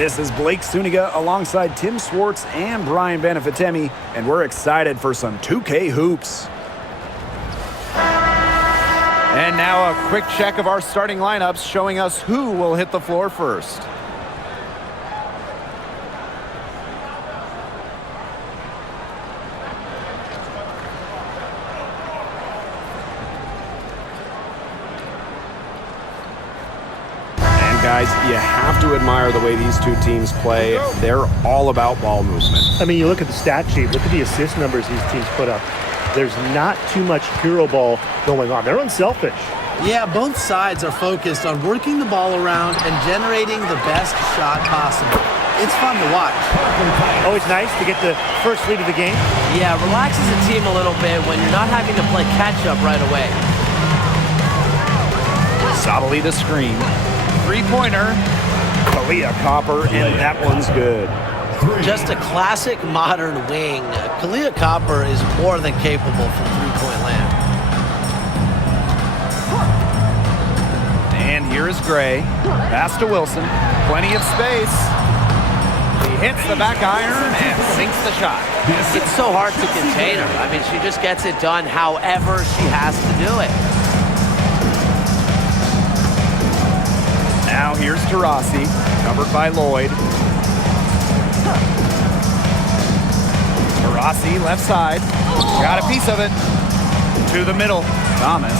This is Blake Suniga alongside Tim Swartz and Brian Benefitemi, and we're excited for some 2K hoops. And now a quick check of our starting lineups showing us who will hit the floor first. Guys, you have to admire the way these two teams play. They're all about ball movement. I mean, you look at the stat sheet, look at the assist numbers these teams put up. There's not too much hero ball going on. They're unselfish. Yeah, both sides are focused on working the ball around and generating the best shot possible. It's fun to watch. Always nice to get the first lead of the game. Yeah, relaxes the team a little bit when you're not having to play catch-up right away. Solidly the screen. Three-pointer. Kalia Copper, and that one's good. Just a classic modern wing. Kalia Copper is more than capable from three-point land. And here is Gray. Pass to Wilson. Plenty of space. He hits the back iron and sinks the shot. It's so hard to contain her. I mean, she just gets it done however she has to do it. Now here's Taurasi, covered by Lloyd. Taurasi, left side. Got a piece of it. To the middle. Thomas.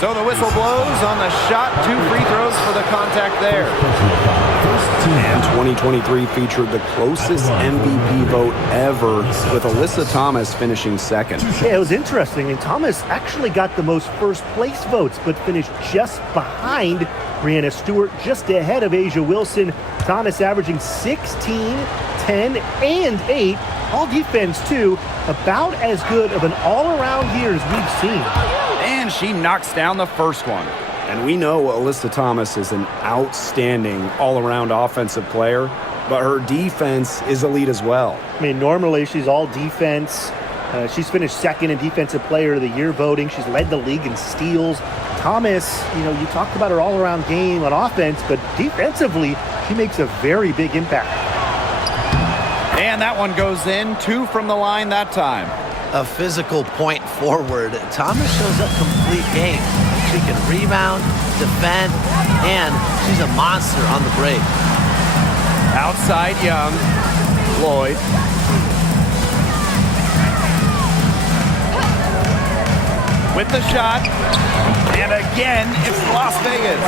So the whistle blows on the shot. 2 free throws for the contact there. And 2023 featured the closest MVP vote ever, with Alyssa Thomas finishing second. Yeah, it was interesting. And Thomas actually got the most first place votes, but finished just behind Brianna Stewart, just ahead of Asia Wilson. Thomas averaging 16, 10, and 8. All defense, too. About as good of an all-around year as we've seen. And she knocks down the first one. And we know Alyssa Thomas is an outstanding all-around offensive player, but her defense is elite as well. I mean, normally she's all defense. She's finished second in Defensive Player of the Year voting. She's led the league in steals. Thomas, you talked about her all-around game on offense, but defensively, she makes a very big impact. And that one goes in. 2 from the line that time. A physical point forward. Thomas shows up complete game. She can rebound, defend, and she's a monster on the break. Outside Young. Lloyd. With the shot. And again, it's Las Vegas.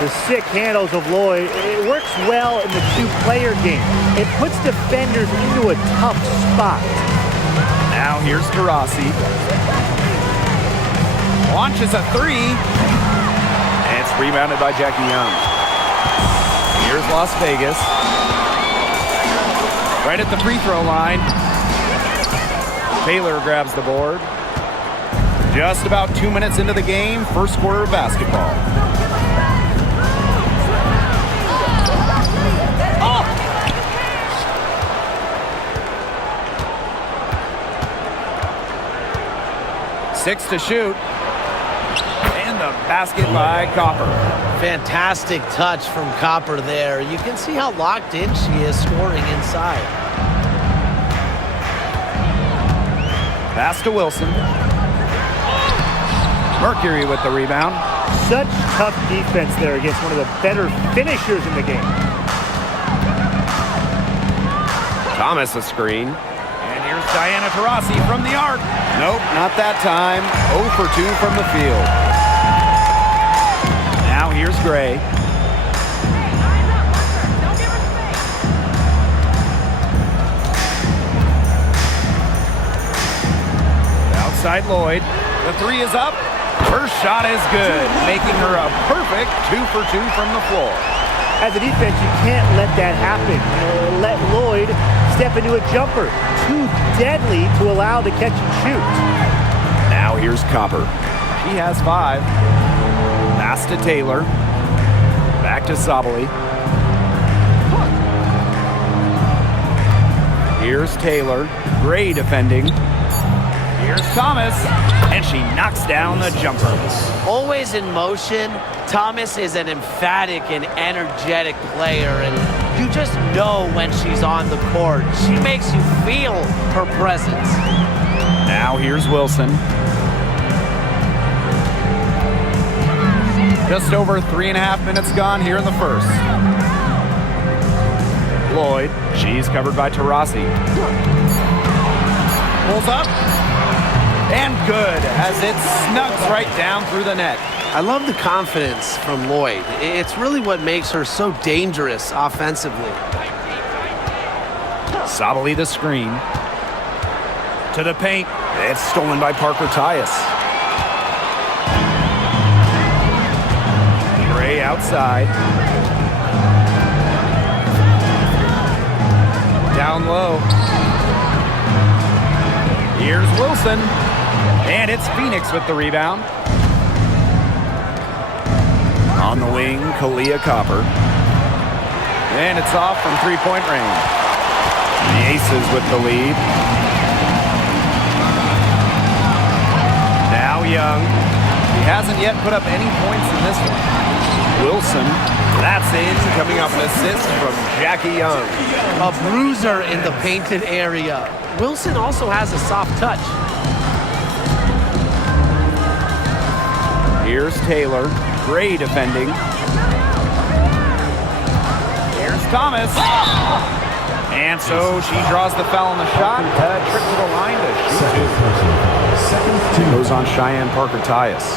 The sick handles of Lloyd, it works well in the two-player game. It puts defenders into a tough spot. Now here's Taurasi. Launches a 3. And it's rebounded by Jackie Young. Here's Las Vegas. Right at the free throw line. Taylor grabs the board. Just about 2 minutes into the game, first quarter of basketball. Oh! 6 to shoot. And the basket by Copper. Fantastic touch from Copper there. You can see how locked in she is scoring inside. Pass to Wilson. Mercury with the rebound. Such tough defense there against one of the better finishers in the game. Thomas a screen. And here's Diana Taurasi from the arc. Nope, not that time. 0 for 2 from the field. Now here's Gray. Outside Lloyd. The 3 is up. Her shot is good, making her a perfect 2 for 2 from the floor. As a defense, you can't let that happen. Let Lloyd step into a jumper. Too deadly to allow the catch and shoot. Now here's Copper. She has 5. Pass to Taylor. Back to Sabali. Here's Taylor. Gray defending. Here's Thomas. And she knocks down the jumper. Always in motion, Thomas is an emphatic and energetic player, and you just know when she's on the court. She makes you feel her presence. Now here's Wilson. Just over 3.5 minutes gone here in the first. Lloyd, she's covered by Taurasi. Pulls up, and good, as it snugs right down through the net. I love the confidence from Lloyd. It's really what makes her so dangerous offensively. Sabally the screen. To the paint. It's stolen by Parker Tyus. Gray outside. Down low. Here's Wilson. And it's Phoenix with the rebound. On the wing, Kalia Copper. And it's off from three-point range. The Aces with the lead. Now Young. He hasn't yet put up any points in this one. Wilson. That's in. Coming up an assist from Jackie Young. A bruiser in the painted area. Wilson also has a soft touch. Here's Taylor. Gray defending. Here's Thomas. And so she draws the foul on the shot. Trip to the line to shoot. Goes on Cheyenne Parker Tyus.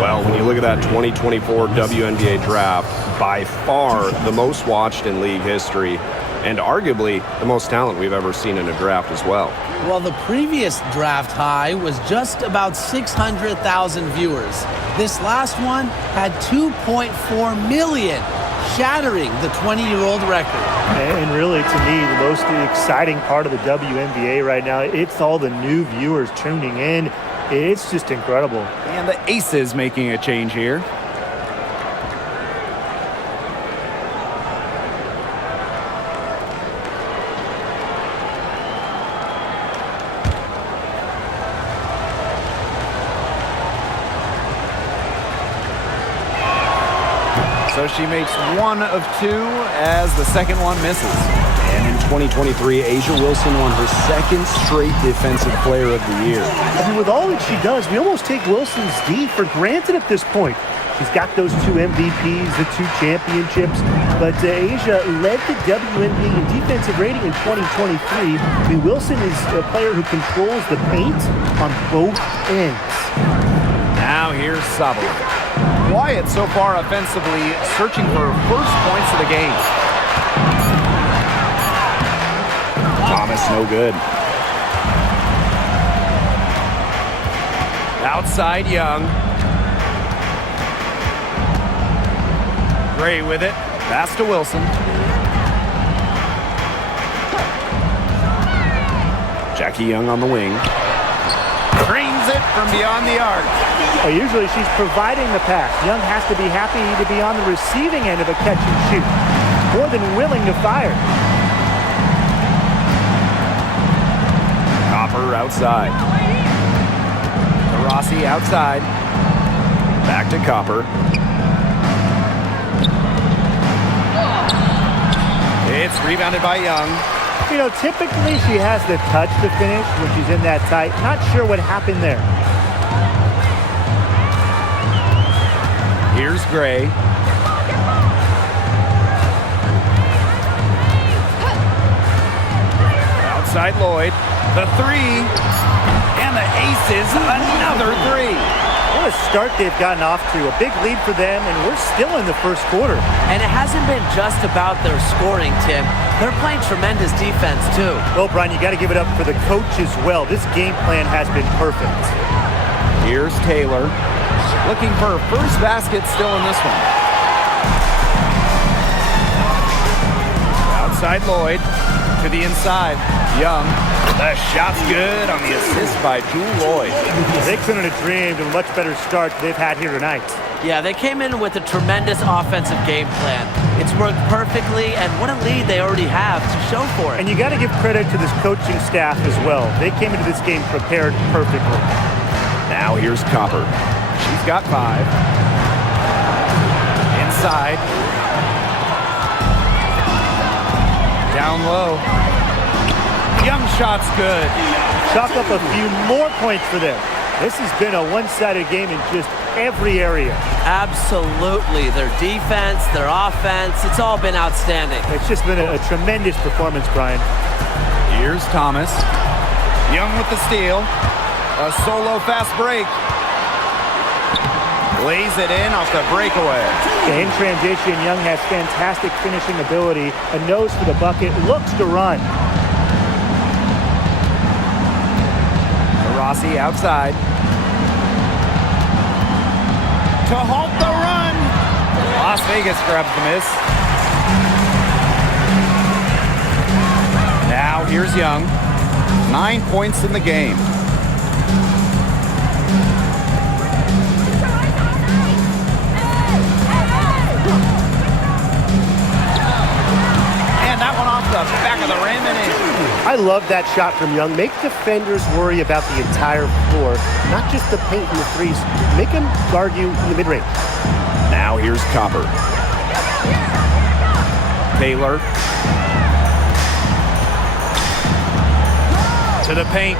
Well, when you look at that 2024 WNBA draft, by far the most watched in league history, and arguably the most talent we've ever seen in a draft as well. Well, the previous draft high was just about 600,000 viewers. This last one had 2.4 million, shattering the 20-year-old record. And really, to me, the most exciting part of the WNBA right now, it's all the new viewers tuning in. It's just incredible. And the Aces making a change here. So she makes one of two as the second one misses. And in 2023, A'ja Wilson won her second straight Defensive Player of the Year. I mean, with all that she does, we almost take Wilson's D for granted at this point. She's got those 2 MVPs, the 2 championships, but A'ja led the WNBA in defensive rating in 2023. I mean, Wilson is a player who controls the paint on both ends. Now here's Sabally. Quiet so far offensively, searching for first points of the game. Thomas, no good. Outside Young. Gray with it. Pass to Wilson. Jackie Young on the wing. Drains it from beyond the arc. Well, usually she's providing the pass. Young has to be happy to be on the receiving end of a catch and shoot. More than willing to fire. Copper outside. Taurasi outside. Back to Copper. It's rebounded by Young. You know, typically she has the touch to finish when she's in that tight. Not sure what happened there. Here's Gray. Outside Lloyd. The three. And the Aces, another three. What a start they've gotten off to. A big lead for them, and we're still in the first quarter. And it hasn't been just about their scoring, Tim. They're playing tremendous defense, too. Well, Brian, you got to give it up for the coach as well. This game plan has been perfect. Here's Taylor. Looking for her first basket still in this one. Outside Lloyd. To the inside. Young. The shot's good on the assist by Jewel Lloyd. They couldn't have dreamed of a much better start they've had here tonight. Yeah, they came in with a tremendous offensive game plan. It's worked perfectly, and what a lead they already have to show for it. And you got to give credit to this coaching staff as well. They came into this game prepared perfectly. Now here's Copper. She's got 5. outside. Down low. Young shot's good. Chalk up a few more points for them. This has been a one-sided game in just every area. Absolutely. Their defense, their offense, it's all been outstanding. It's just been a tremendous performance, Brian. Here's Thomas. Young with the steal. A solo fast break. Lays it in off the breakaway. In transition, Young has fantastic finishing ability. A nose for the bucket. Looks to run. Rossi outside. To halt the run. Las Vegas grabs the miss. Now here's Young. 9 points in the game. And that one off the back of the rim and in. I love that shot from Young. Make defenders worry about the entire floor, not just the paint and the threes. Make them guard you in the mid-range. Now here's Copper. Taylor. To the paint.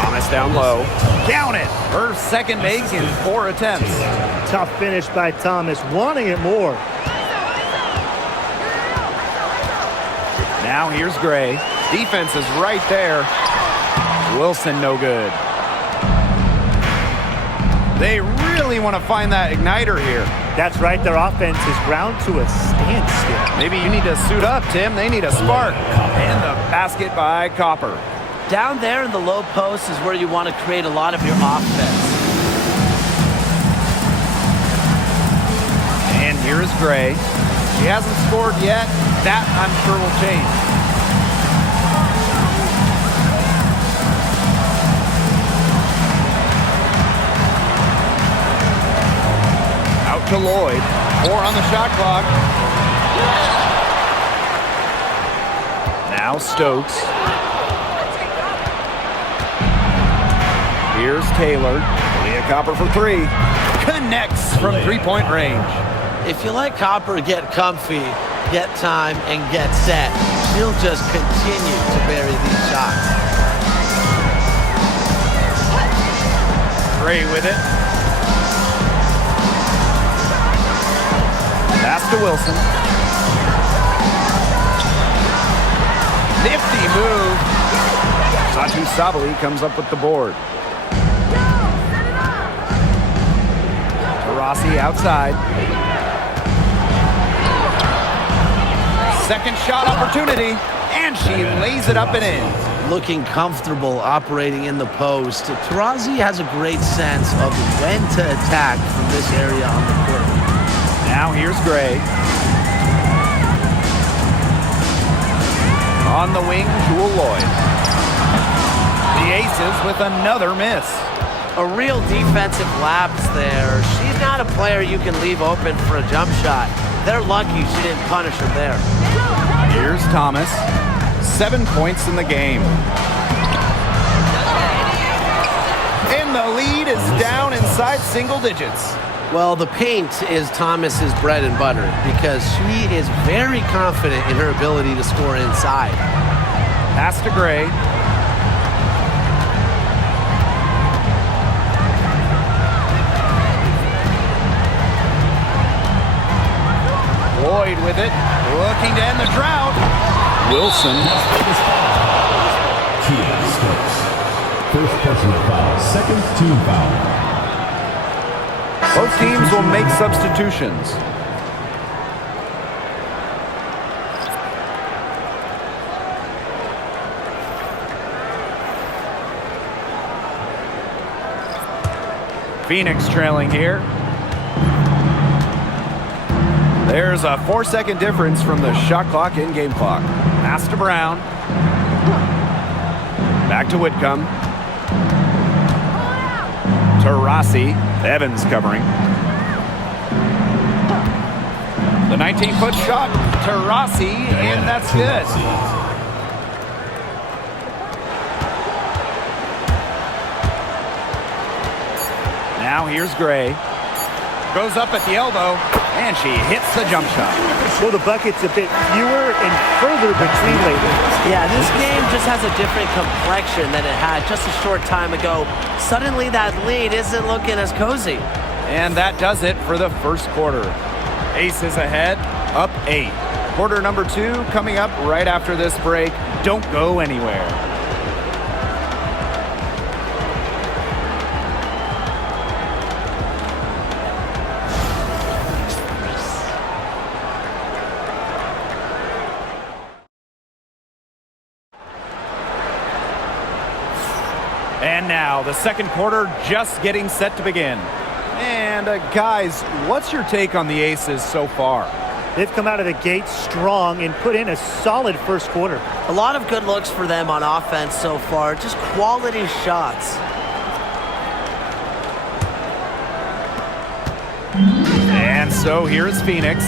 Thomas down low. Count it. Her second make in 4 attempts. Tough finish by Thomas, wanting it more. Now here's Gray. Defense is right there. Wilson no good. They really want to find that igniter here. That's right, their offense is ground to a standstill. Maybe you need to suit up, Tim. They need a spark. And the basket by Copper. Down there in the low post is where you want to create a lot of your offense. And here is Gray. She hasn't scored yet. That, I'm sure, will change. Out to Lloyd. 4 on the shot clock. Now Stokes. Here's Taylor. Leah Copper for 3. Connects from three-point range. If you let Copper get comfy, get time, and get set, she'll just continue to bury these shots. Gray with it. Pass to Wilson. Nifty move. Satu Sabali comes up with the board. Rossi outside. Second shot opportunity, and she lays it up and in. Looking comfortable operating in the post. Taurasi has a great sense of when to attack from this area on the court. Now here's Gray. On the wing, Jewel Lloyd. The Aces with another miss. A real defensive lapse there. She's not a player you can leave open for a jump shot. They're lucky she didn't punish her there. Here's Thomas. 7 points in the game. And the lead is down inside single digits. Well, the paint is Thomas's bread and butter because she is very confident in her ability to score inside. Pass to Gray. Lloyd with it, looking to end the drought. Wilson. First personal foul, second team foul. Both teams will make substitutions. Phoenix trailing here. There's a 4-second difference from the shot clock and game clock. Pass to Brown. Back to Whitcomb. To Rossi. Evans covering. The 19-foot shot to Rossi, and that's good. Now here's Gray. Goes up at the elbow, and she hits the jump shot. So the bucket's a bit fewer and further between lately. Yeah, this game just has a different complexion than it had just a short time ago. Suddenly that lead isn't looking as cozy. And that does it for the first quarter. Aces ahead, up 8. Quarter number 2 coming up right after this break. Don't go anywhere. And now the second quarter just getting set to begin. And guys, what's your take on the Aces so far? They've come out of the gate strong and put in a solid first quarter. A lot of good looks for them on offense so far, just quality shots. And so here's Phoenix,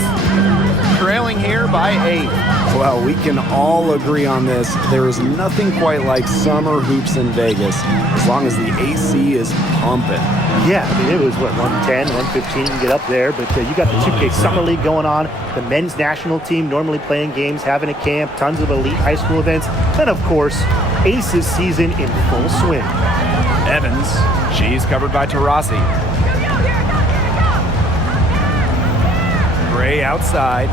trailing here by 8. Well, we can all agree on this. There is nothing quite like summer hoops in Vegas, as long as the AC is pumping. Yeah, I mean, it was, 110, 115, you can get up there, but you got the 2K Summer League going on, the men's national team normally playing games, having a camp, tons of elite high school events, and of course, ACES season in full swing. Evans, she's covered by Taurasi. Gray outside.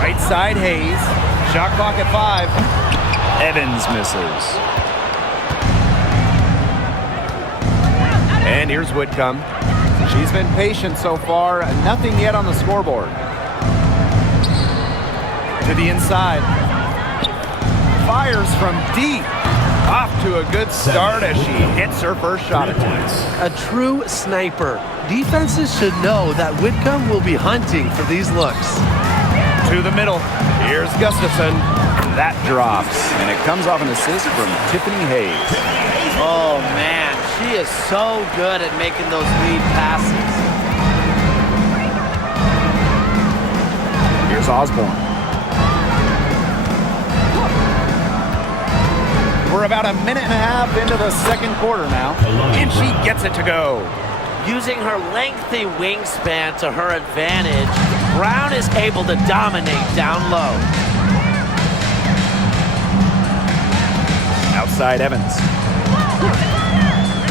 Right side, Hayes. Shot clock at 5. Evans misses. And here's Whitcomb. She's been patient so far, and nothing yet on the scoreboard. To the inside. Fires from deep. Off to a good start as she hits her first shot attempt. A true sniper. Defenses should know that Whitcomb will be hunting for these looks. To the middle. Here's Gustafson. That drops, and it comes off an assist from Tiffany Hayes. Oh, man. She is so good at making those lead passes. Here's Osborne. We're about a minute and a half into the second quarter now, and she gets it to go. Using her lengthy wingspan to her advantage, Brown is able to dominate down low. Outside Evans.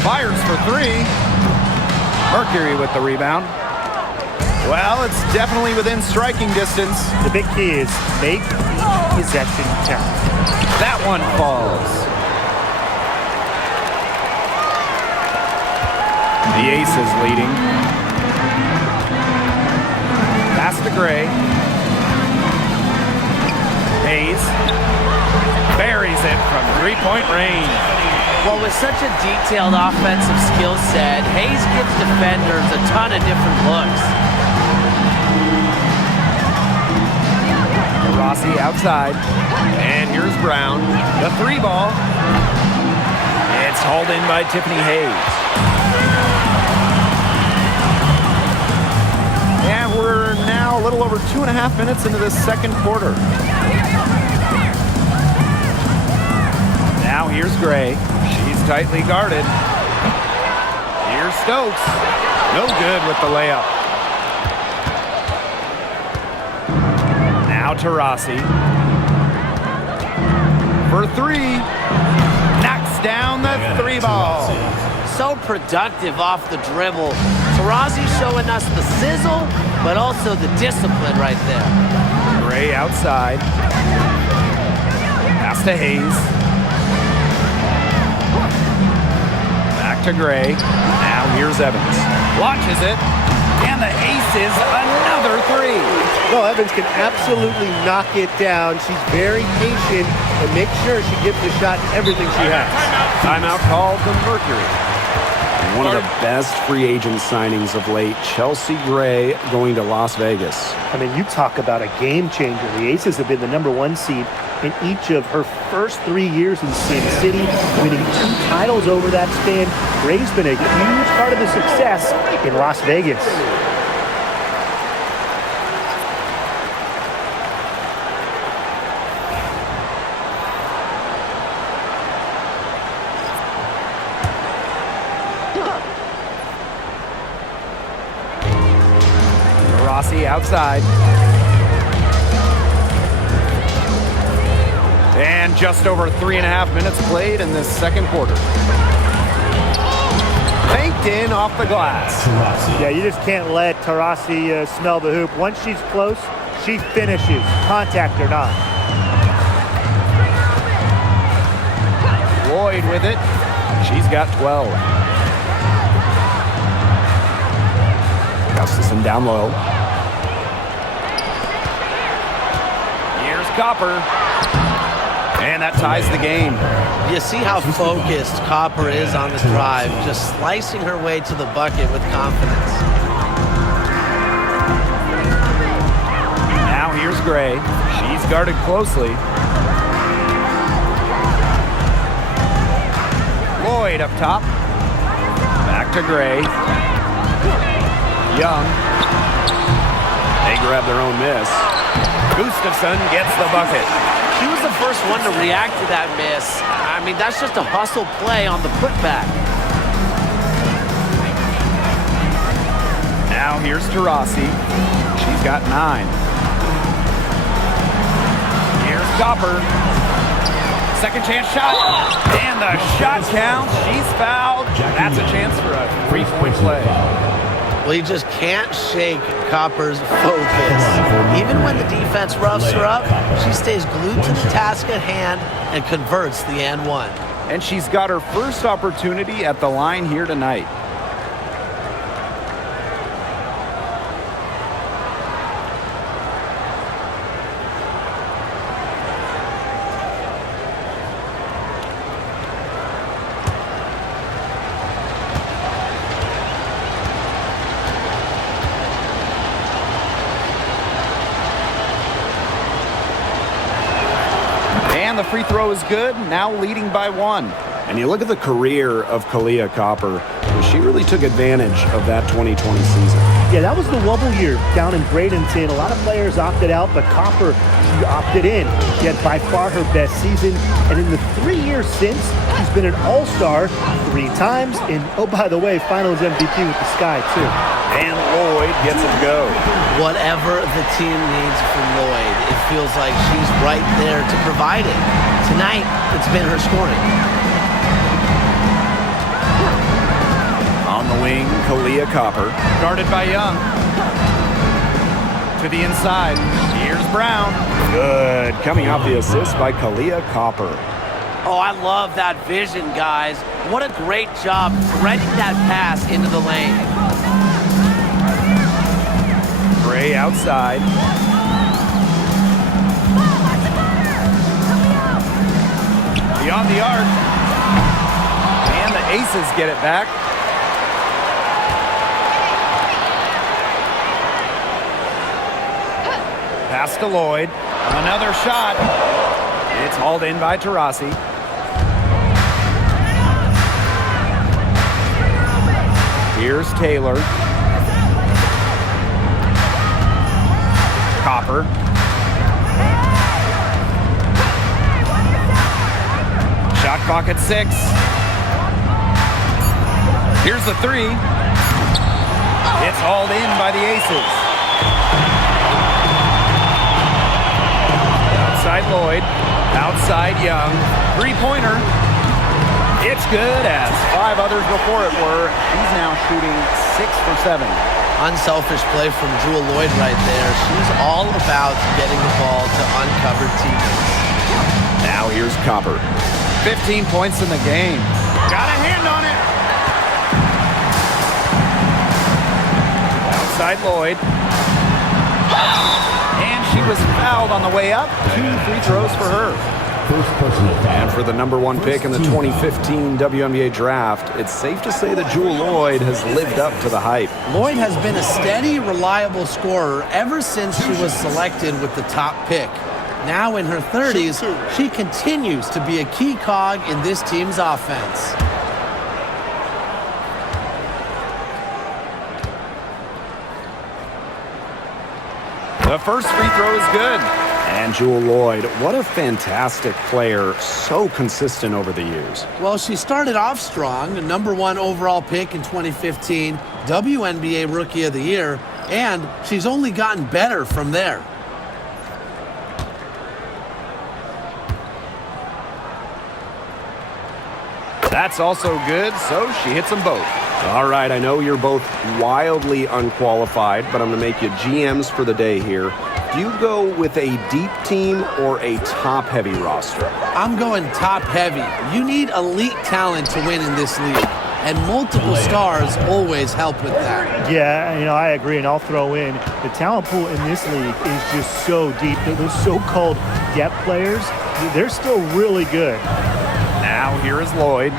Fires for 3. Mercury with the rebound. Well, it's definitely within striking distance. The big key is make possession count. That one falls. The Aces leading. Pass to Gray. Hayes buries it from three-point range. Well, with such a detailed offensive skill set, Hayes gives defenders a ton of different looks. Rossi outside. And here's Brown. The 3 ball. It's hauled in by Tiffany Hayes. And we're now a little over 2.5 minutes into the second quarter. Now here's Gray. She's tightly guarded. Here's Stokes. No good with the layup. Now to Rossi. For 3. Knocks down the 3 ball. So productive off the dribble. Taurasi showing us the sizzle, but also the discipline right there. Gray outside. Pass to Hayes. Back to Gray. Now here's Evans. Launches it. And the Aces another 3. No, Evans can absolutely knock it down. She's very patient and makes sure she gives the shot everything she has. Timeout called the Mercury. One of the best free agent signings of late, Chelsea Gray going to Las Vegas. I mean, you talk about a game changer. The Aces have been the #1 seed in each of her first 3 years in Sin City, winning 2 titles over that span. Gray's been a huge part of the success in Las Vegas. outside. And just over 3.5 minutes played in this second quarter. Banked in off the glass. Yeah, you just can't let Taurasi smell the hoop. Once she's close, she finishes, contact or not. Lloyd with it. She's got 12. Gustafson down low. Here's Copper. And that ties the game. You see how focused Copper is on the drive, just slicing her way to the bucket with confidence. Now here's Gray. She's guarded closely. Lloyd up top. Back to Gray. Young. They grab their own miss. Gustafson gets the bucket. She was the first one to react to that miss. I mean, that's just a hustle play on the putback. Now here's Taurasi. She's got 9. Here's Copper. Second chance shot. And the shot counts. She's fouled. That's a chance for a 3-point play. Well, you just can't shake Copper's focus. Even when the defense roughs her up, she stays glued to the task at hand and converts the and one. And she's got her first opportunity at the line here tonight. And the free throw is good, now leading by 1. And you look at the career of Kahleah Copper, she really took advantage of that 2020 season. Yeah, that was the wobble year down in Bradenton. A lot of players opted out, but Copper, she opted in. She had by far her best season. And in the 3 years since, she's been an all-star 3 times. And, oh, by the way, finals MVP with the Sky, too. And Lloyd gets it to go. Whatever the team needs from Lloyd, it feels like she's right there to provide it. Tonight, it's been her scoring. On the wing, Kahleah Copper. Guarded by Young. To the inside. Here's Brown. Good. Coming off the assist by Kahleah Copper. Oh, I love that vision, guys. What a great job threading that pass into the lane. Gray outside. Beyond the arc. And the Aces get it back. Pass to Lloyd. Another shot. It's hauled in by Taurasi. Here's Taylor. Copper. Shot clock at 6. Here's the 3. It's hauled in by the Aces. Outside Lloyd. Outside Young. 3-pointer. It's good, as 5 others before it were. He's now shooting 6 for 7. Unselfish play from Jewel Lloyd right there. She's all about getting the ball to uncovered teammates. Now here's Copper. 15 points in the game. Got a hand on it. Outside Lloyd. And she was fouled on the way up. 2 free throws for her. First personal foul. And for the #1 pick in the 2015 WNBA draft, it's safe to say that Jewel Lloyd has lived up to the hype. Lloyd has been a steady, reliable scorer ever since she was selected with the top pick. Now in her 30s, she continues to be a key cog in this team's offense. The first free throw is good. And Jewel Lloyd, what a fantastic player, so consistent over the years. Well, she started off strong, a #1 overall pick in 2015, WNBA Rookie of the Year, and she's only gotten better from there. That's also good, so she hits them both. All right, I know you're both wildly unqualified, but I'm going to make you GMs for the day here. Do you go with a deep team or a top-heavy roster? I'm going top-heavy. You need elite talent to win in this league, and multiple stars always help with that. Yeah, I agree, and I'll throw in the talent pool in this league is just so deep. Those so-called depth players, they're still really good. Now here is Lloyd.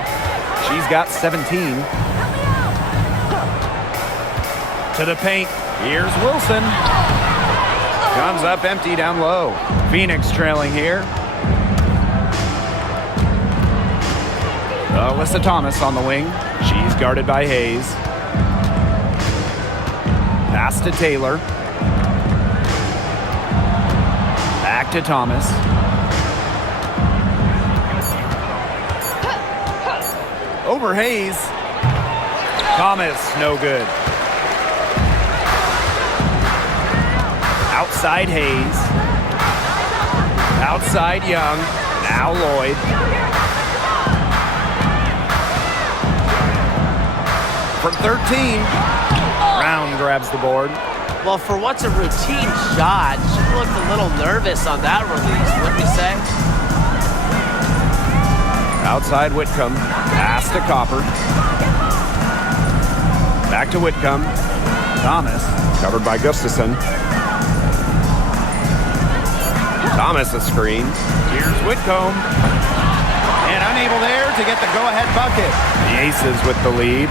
She's got 17. To the paint. Here's Wilson. Comes up empty down low. Phoenix trailing here. Alyssa Thomas on the wing. She's guarded by Hayes. Pass to Taylor. Back to Thomas. Over Hayes. Thomas, no good. Outside Hayes. Outside Young. Now Lloyd. From 13. Brown grabs the board. Well, for what's a routine shot, she looked a little nervous on that release, wouldn't you say? Outside Whitcomb. Pass to Copper. Back to Whitcomb. Thomas. Covered by Gustafson. Thomas a screen. Here's Whitcomb. And unable there to get the go-ahead bucket. The Aces with the lead.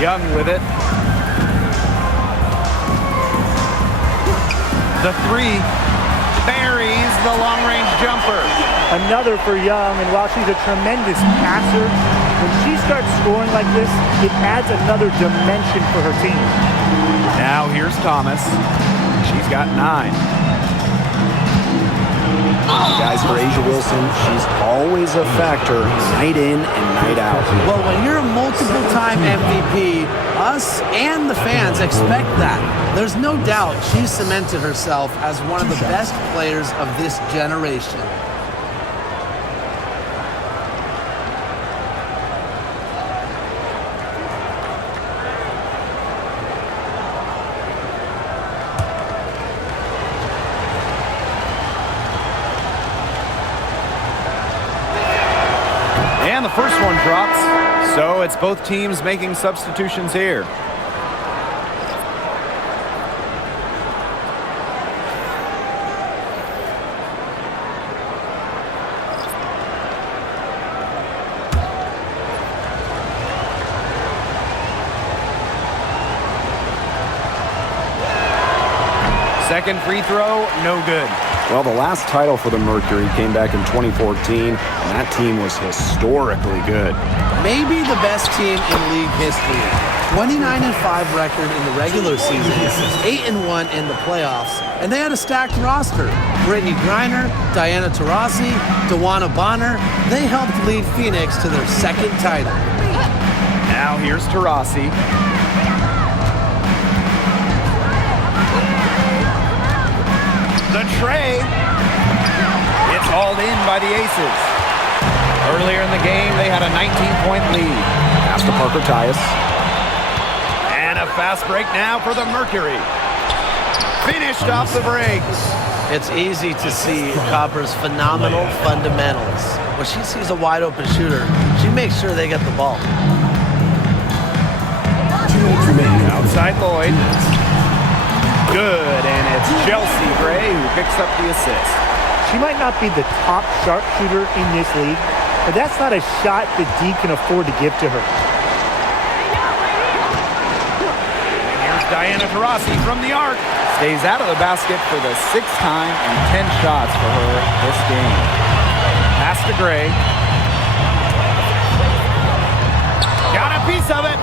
Young with it. The three buries the long-range jumper. Another for Young, and while she's a tremendous passer, when she starts scoring like this, it adds another dimension for her team. Now here's Thomas. She's got 9. Guys, for A'ja Wilson, she's always a factor night in and night out. Well, when you're a multiple-time MVP, us and the fans expect that. There's no doubt she's cemented herself as one of the best players of this generation. And the first one drops, so it's both teams making substitutions here. Second free throw, no good. Well, the last title for the Mercury came back in 2014, and that team was historically good. Maybe the best team in league history. 29-5 record in the regular season, 8-1 in the playoffs, and they had a stacked roster. Brittany Griner, Diana Taurasi, Dewana Bonner, they helped lead Phoenix to their second title. Now here's Taurasi. The tray. It's hauled in by the Aces. Earlier in the game, they had a 19-point lead. Pass to Parker Tyus. And a fast break now for the Mercury. Finished off the break. It's easy to see Copper's phenomenal fundamentals. When she sees a wide open shooter, she makes sure they get the ball. Outside Lloyd. Good, and it's Chelsea Gray who picks up the assist. She might not be the top sharpshooter in this league, but that's not a shot that D can afford to give to her. And here's Diana Taurasi from the arc. Stays out of the basket for the 6th time and 10 shots for her this game. Pass to Gray. Got a piece of it.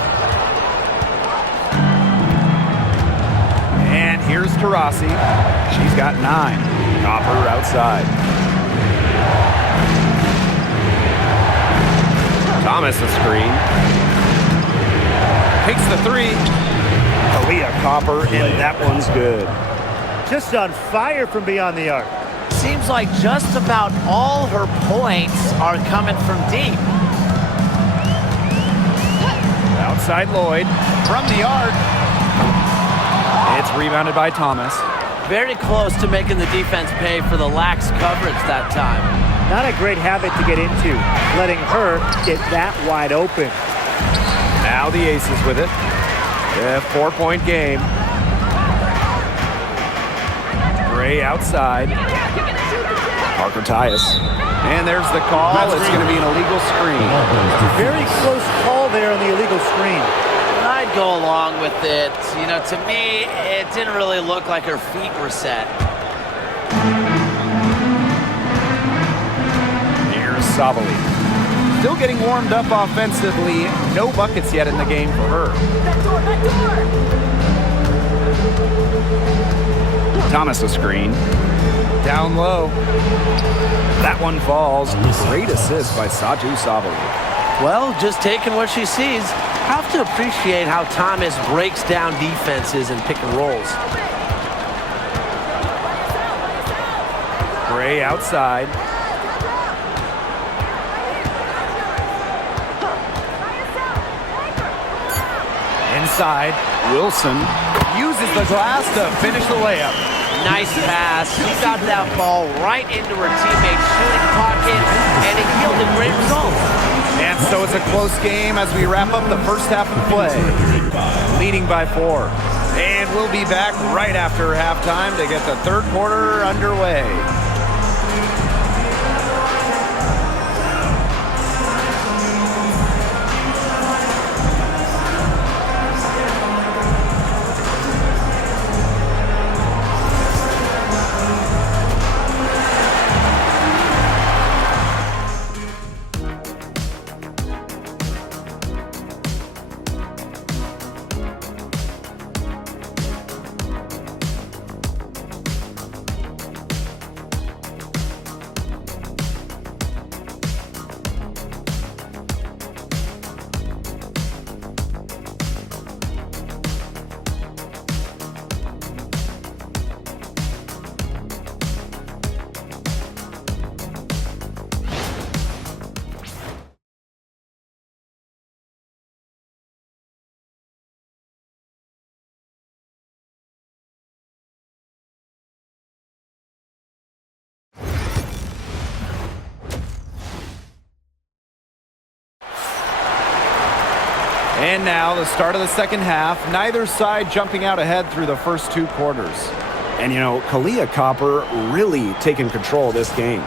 And here's Taurasi. She's got 9. Copper outside. Thomas a screen. Takes the 3. Kalia Copper, and that one's good. Just on fire from beyond the arc. Seems like just about all her points are coming from deep. Outside Lloyd from the arc. It's rebounded by Thomas. Very close to making the defense pay for the lax coverage that time. Not a great habit to get into, letting her get that wide open. Now the Aces with it. A 4-point game. Gray outside. Parker Tyus. And there's the call. It's going to be an illegal screen. Very close call there on the illegal screen. I'd go along with it. You know, to me, it didn't really look like her feet were set. Here's Sabali. Still getting warmed up offensively. No buckets yet in the game for her. Thomas a screen. Down low. That one falls. Great assist by Saju Sabali. Well, just taking what she sees. Have to appreciate how Thomas breaks down defenses and pick and rolls. Gray outside. Inside. Wilson uses the glass to finish the layup. Nice pass. She got that ball right into her teammate's shooting pocket, and it yielded great results. And so it's a close game as we wrap up the first half of play. Leading by 4. And we'll be back right after halftime to get the third quarter underway. And now the start of the second half. Neither side jumping out ahead through the first 2 quarters. And, you know, Kalia Copper really taking control of this game.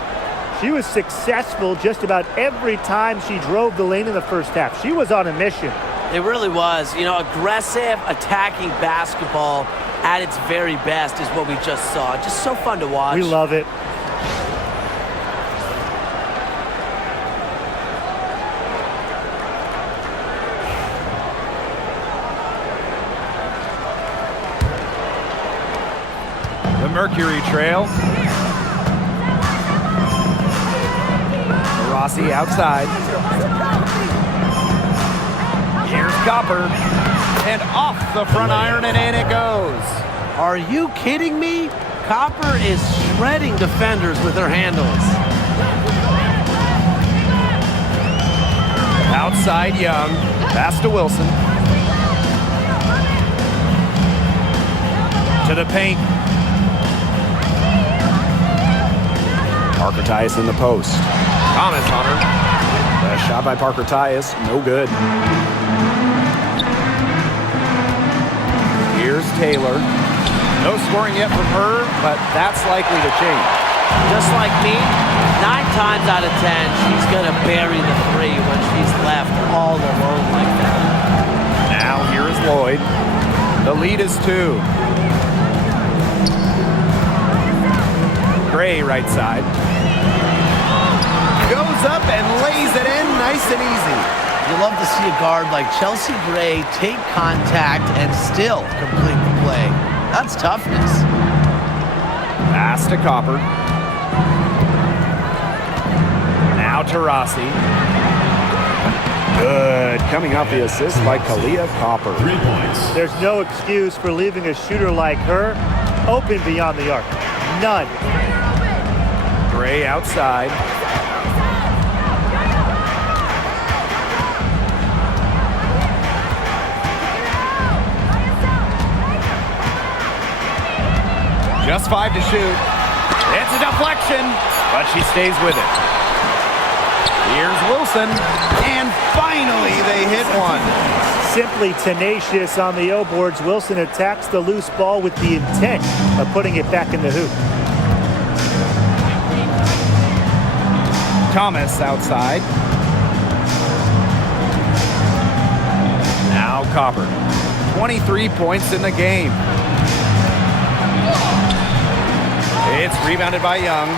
She was successful just about every time she drove the lane in the first half. She was on a mission. It really was. You know, aggressive, attacking basketball at its very best is what we just saw. Just so fun to watch. We love it. The Mercury trail. Rossi outside. Here's Copper. And off the front iron, and in it goes. Are you kidding me? Copper is shredding defenders with her handles. Outside Young. Pass to Wilson. To the paint. Parker Tyus in the post. Thomas on her. A shot by Parker Tyus, no good. Here's Taylor. No scoring yet from her, but that's likely to change. Just like me, 9 times out of 10, she's going to bury the 3 when she's left all alone like that. Now here is Lloyd. The lead is 2. Gray right side. Goes up and lays it in nice and easy. You love to see a guard like Chelsea Gray take contact and still complete the play. That's toughness. Pass to Copper. Now to Rossi. Good. Coming off the assist by Kalia Copper. 3 points. There's no excuse for leaving a shooter like her open beyond the arc. None. Gray outside. Just 5 to shoot. It's a deflection, but she stays with it. Here's Wilson, and finally they hit one. Simply tenacious on the O boards. Wilson attacks the loose ball with the intent of putting it back in the hoop. Thomas outside. Now Copper. 23 points in the game. It's rebounded by Young.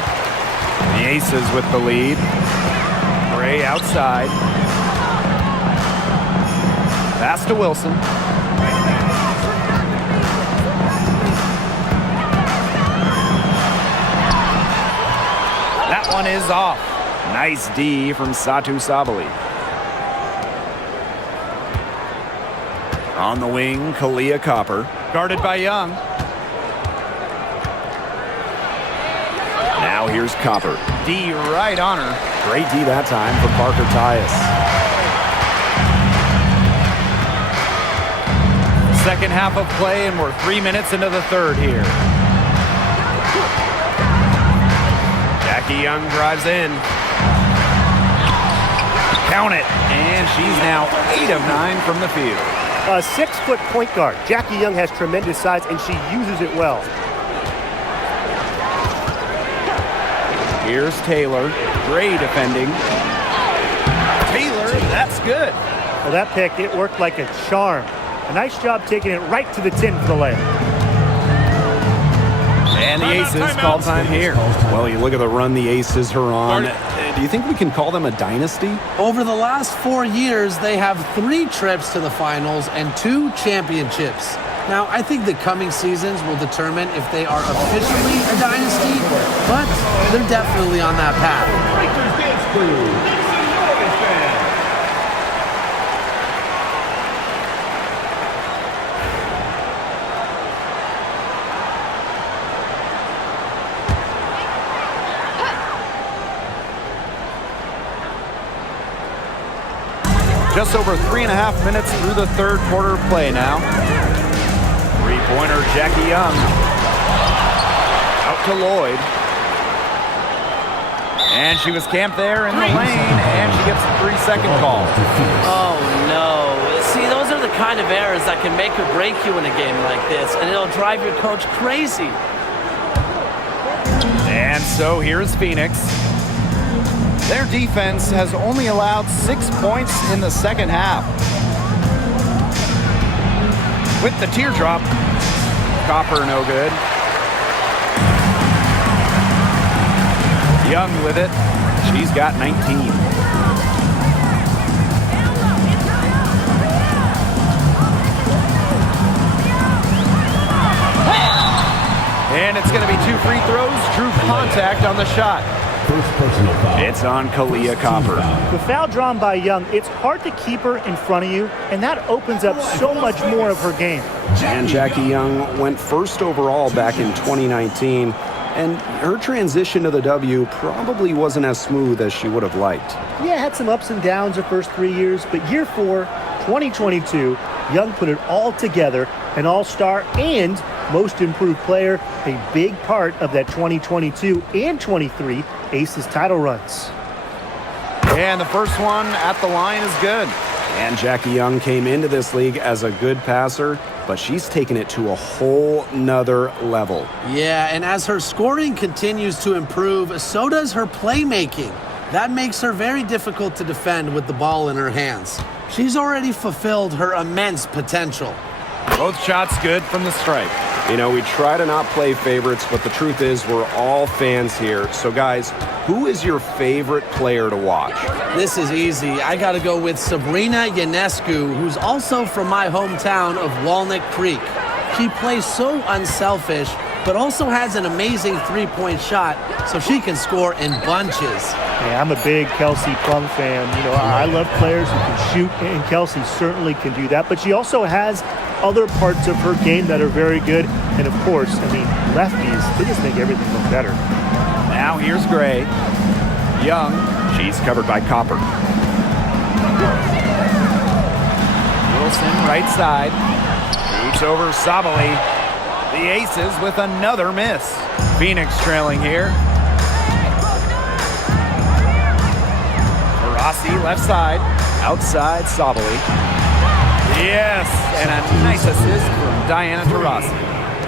The Aces with the lead. Gray outside. Pass to Wilson. That one is off. Nice D from Satu Sabali. On the wing, Kalia Copper. Guarded by Young. Now here's Copper. D right on her. Great D that time for Parker Tyus. Second half of play, and we're 3 minutes into the third here. Jackie Young drives in. Count it. And she's now 8 of 9 from the field. A 6-foot point guard. Jackie Young has tremendous size, and she uses it well. Here's Taylor. Gray defending. Taylor, that's good. Well, that pick, it worked like a charm. A nice job taking it right to the tin for the layup. And the Aces call time here. Well, you look at the run the Aces are on. Do you think we can call them a dynasty? Over the last 4 years, they have 3 trips to the finals and 2 championships. Now, I think the coming seasons will determine if they are officially a dynasty, but they're definitely on that path. Just over 3.5 minutes through the third quarter play now. Three-pointer, Jackie Young. Out to Lloyd. And she was camped there in the lane, and she gets a 3-second call. Oh, no. See, those are the kind of errors that can make or break you in a game like this, and it'll drive your coach crazy. And so here's Phoenix. Their defense has only allowed 6 points in the second half. With the teardrop, Copper no good. Young with it. She's got 19. And it's going to be 2 free throws. True contact on the shot. First personal foul. It's on Kalia Copper. The foul drawn by Young, it's hard to keep her in front of you, and that opens up so much more of her game. And Jackie Young went first overall back in 2019, and her transition to the W probably wasn't as smooth as she would have liked. Yeah, had some ups and downs her first 3 years, but year 4, 2022, Young put it all together, an all-star and most improved player, a big part of that 2022 and 23 ACES title runs. And the first one at the line is good. And Jackie Young came into this league as a good passer, but she's taken it to a whole nother level. Yeah, and as her scoring continues to improve, so does her playmaking. That makes her very difficult to defend with the ball in her hands. She's already fulfilled her immense potential. Both shots good from the stripe. You know, we try to not play favorites, but the truth is we're all fans here. So, guys, who is your favorite player to watch? This is easy. I got to go with Sabrina Ionescu, who's also from my hometown of Walnut Creek. She plays so unselfish, but also has an amazing three-point shot, so she can score in bunches. Yeah, I'm a big Kelsey Plum fan. You know, I love players who can shoot, and Kelsey certainly can do that. But she also has other parts of her game that are very good. And of course, I mean, lefties, they just make everything look better. Now here's Gray. Young, she's covered by Copper. Wilson, right side. Shoots over Sabali. The Aces with another miss. Phoenix trailing here. Rossi, left side. Outside, Sabali. Yes, and a nice assist from Diana Taurasi.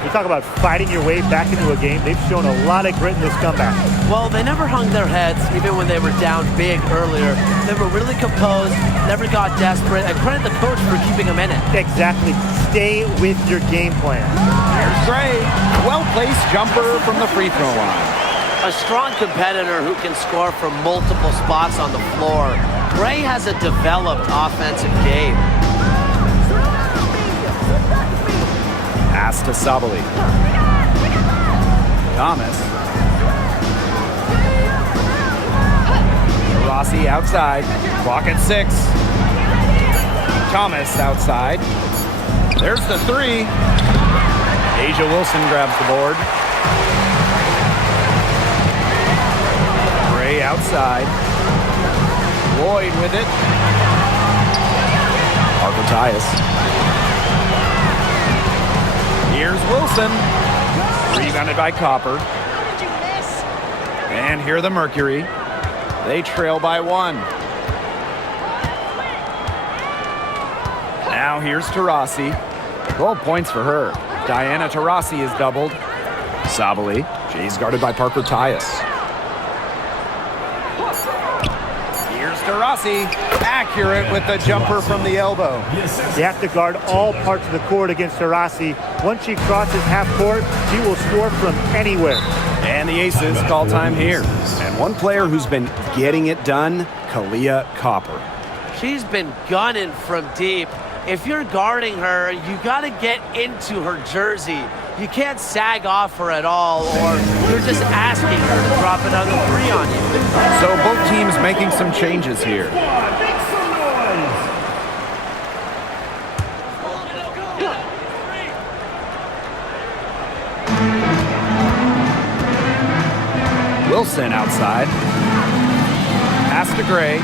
You talk about fighting your way back into a game. They've shown a lot of grit in this comeback. Well, they never hung their heads, even when they were down big earlier. They were really composed, never got desperate, and credit the coach for keeping them in it. Exactly. Stay with your game plan. Here's Gray. Well-placed jumper from the free throw line. A strong competitor who can score from multiple spots on the floor. Gray has a developed offensive game. Pass to Sabali. Thomas. Rossi outside. Clock at 6. Thomas outside. There's the 3. Asia Wilson grabs the board. Gray outside. Lloyd with it. Arpatias. Here's Wilson. Rebounded by Copper. And here the Mercury. They trail by 1. Now here's Taurasi. 12 points for her. Diana Taurasi is doubled. Sabali. She's guarded by Parker Tyus. Here's Taurasi. Accurate with the jumper from the elbow. You have to guard all parts of the court against Taurasi. Once she crosses half court, she will score from anywhere. And the Aces call time here. And one player who's been getting it done, Kalia Copper. She's been gunning from deep. If you're guarding her, you got to get into her jersey. You can't sag off her at all, or you're just asking her to drop another 3 on you. So both teams making some changes here. Wilson outside. Pass to Gray.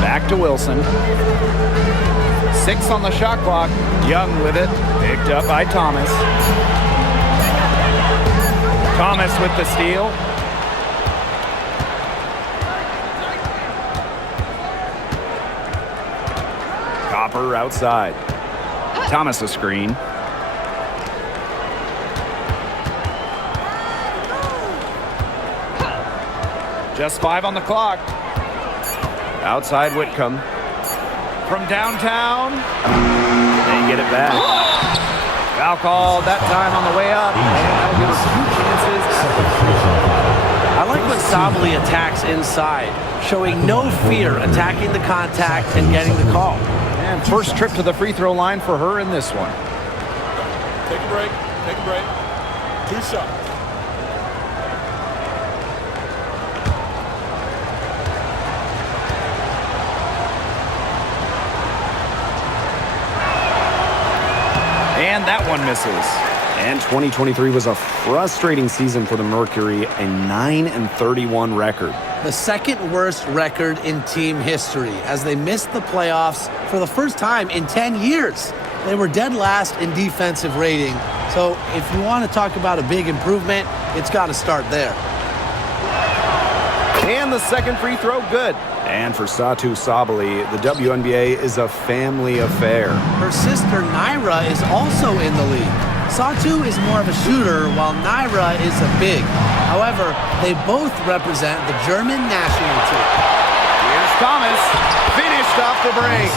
Back to Wilson. 6 on the shot clock. Young with it. Picked up by Thomas. Thomas with the steal. Copper outside. Thomas a screen. Just 5 on the clock. Outside Whitcomb. From downtown. They get it back. Foul called that time on the way up. And that'll give us 2 chances. I like when Sabali attacks inside, showing no fear attacking the contact and getting the call. And first trip to the free throw line for her in this one. Take a break. Take a break. 2 shots. And that one misses. And 2023 was a frustrating season for the Mercury, a 9-31 record. The second worst record in team history as they missed the playoffs for the first time in 10 years. They were dead last in defensive rating. So if you want to talk about a big improvement, it's got to start there. And the second free throw, good. And for Satu Sabali, the WNBA is a family affair. Her sister Naira is also in the league. Satu is more of a shooter, while Naira is a big. However, they both represent the German national team. Here's Thomas, finished off the break.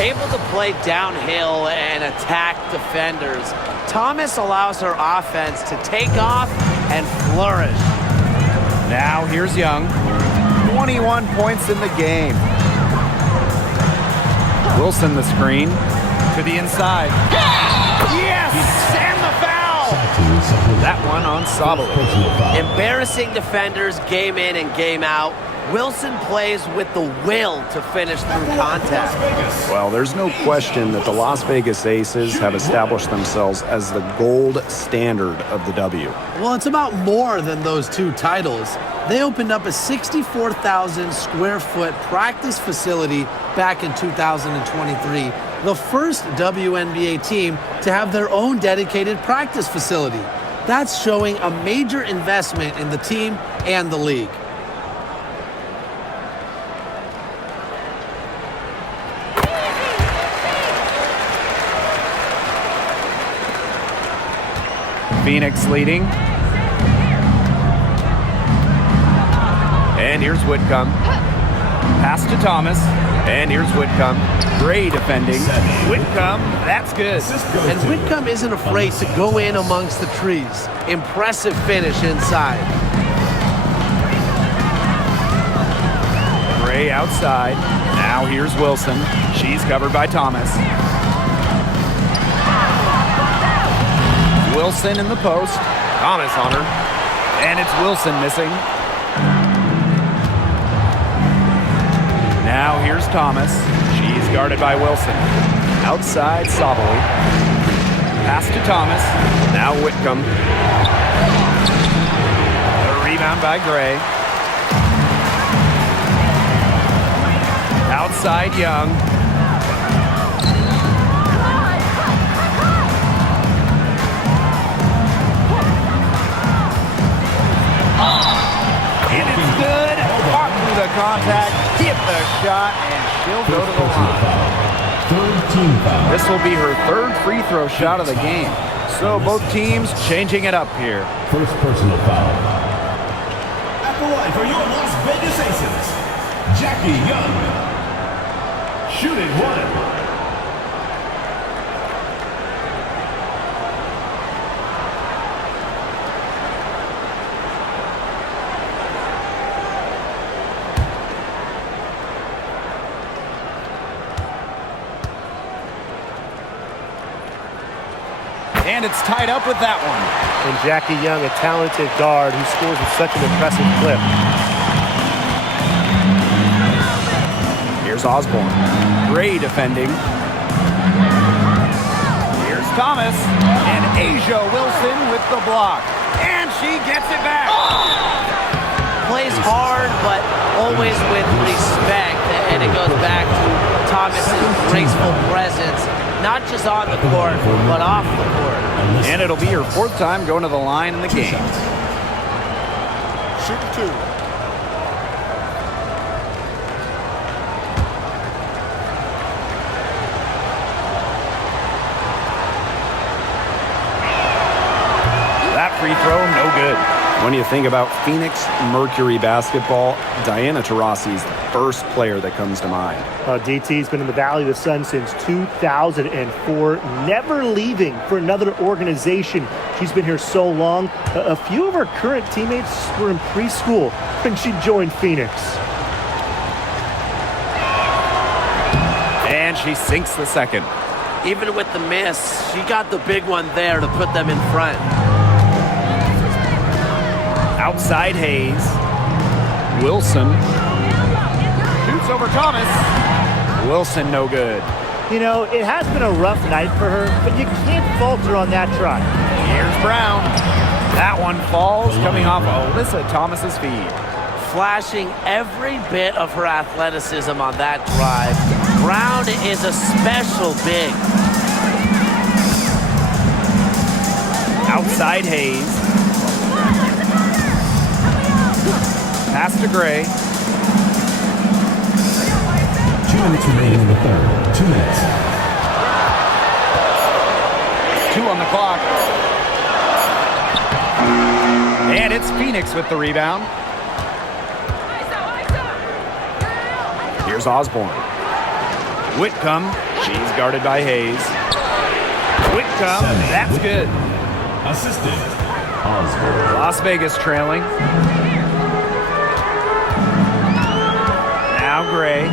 Able to play downhill and attack defenders, Thomas allows her offense to take off and flourish. Now here's Young. 21 points in the game. Wilson the screen. To the inside. Yes! And the foul! That one on Sabali. Embarrassing defenders game in and game out. Wilson plays with the will to finish through contact. Well, there's no question that the Las Vegas Aces have established themselves as the gold standard of the W. Well, it's about more than those two titles. They opened up a 64,000 square foot practice facility back in 2023, the first WNBA team to have their own dedicated practice facility. That's showing a major investment in the team and the league. Phoenix leading. And here's Whitcomb. Pass to Thomas. And here's Whitcomb. Gray defending. Whitcomb, that's good. And Whitcomb isn't afraid to go in amongst the trees. Impressive finish inside. Gray outside. Now here's Wilson. She's covered by Thomas. Wilson in the post. Thomas on her. And it's Wilson missing. Now here's Thomas. She's guarded by Wilson. Outside Sabali. Pass to Thomas. Now Whitcomb. A rebound by Gray. Outside Young. And it's good. Walk through the contact, hit the shot, and she'll go to the line. Third team foul. This will be her third free throw shot of the game. So both teams changing it up here. First personal foul. At the line for your Las Vegas Aces, Jackie Young. Shooting one. And it's tied up with that one. And Jackie Young, a talented guard who scores with such an impressive clip. Here's Osborne. Gray defending. Here's Thomas. And Asia Wilson with the block. And she gets it back. Plays hard, but always with respect. And it goes back to Thomas's graceful presence, not just on the court, but off the court. And it'll be her fourth time going to the line in the game. Shoot two. That free throw, no good. When you think about Phoenix Mercury basketball, Diana Taurasi's the first player that comes to mind. DT's been in the Valley of the Sun since 2004, never leaving for another organization. She's been here so long. A few of her current teammates were in preschool when she joined Phoenix. And she sinks the second. Even with the miss, she got the big one there to put them in front. Outside Hayes. Wilson. Shoots over Thomas. Wilson no good. You know, it has been a rough night for her, but you can't falter on that try. Here's Brown. That one falls, coming off Alyssa Thomas's feed. Flashing every bit of her athleticism on that drive. Brown is a special big. Outside Hayes. Pass to Gray. 2 minutes remaining in the third. 2 minutes. 2 on the clock. And it's Phoenix with the rebound. Here's Osborne. Whitcomb. She's guarded by Hayes. Whitcomb. That's good. Assistant. Osborne. Las Vegas trailing. Now Gray.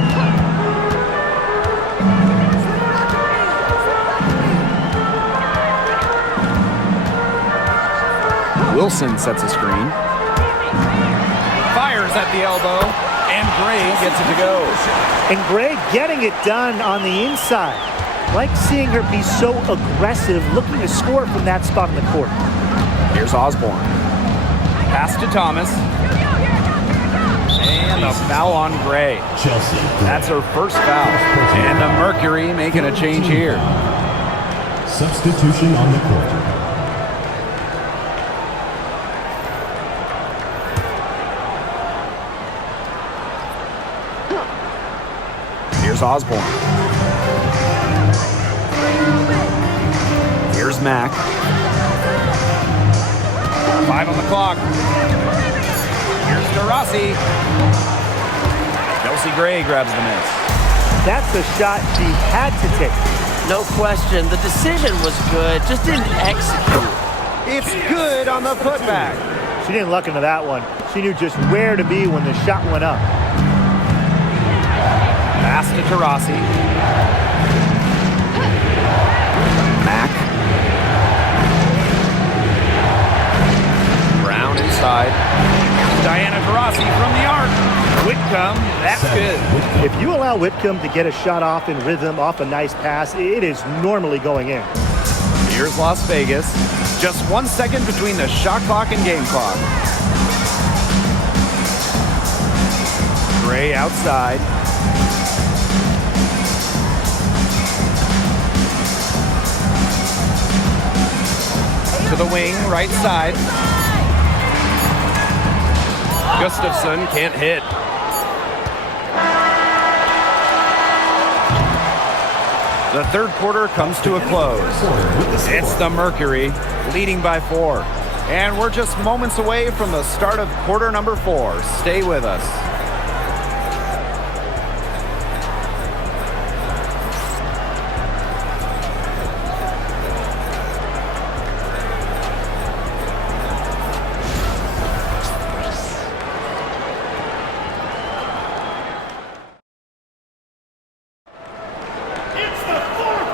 Wilson sets a screen. Fires at the elbow, and Gray gets it to go. And Gray getting it done on the inside. Like seeing her be so aggressive, looking to score from that spot in the court. Here's Osborne. Pass to Thomas. And a foul on Gray. Chelsea. That's her first foul. And the Mercury making a change here. Substitution on the court. Here's Osborne. Here's Mack. 5 on the clock. Here's DeRossi. Chelsea Gray grabs the miss. That's a shot she had to take. No question. The decision was good, just didn't execute. It's good on the putback. She didn't luck into that one. She knew just where to be when the shot went up. Pass to DeRossi. Mack. Brown inside. Diana Taurasi from the arc. Whitcomb, that's good. If you allow Whitcomb to get a shot off in rhythm, off a nice pass, it is normally going in. Here's Las Vegas. Just 1 second between the shot clock and game clock. Gray outside. To the wing, right side. Gustafson can't hit. The third quarter comes to a close. It's the Mercury leading by 4. And we're just moments away from the start of quarter number 4. Stay with us.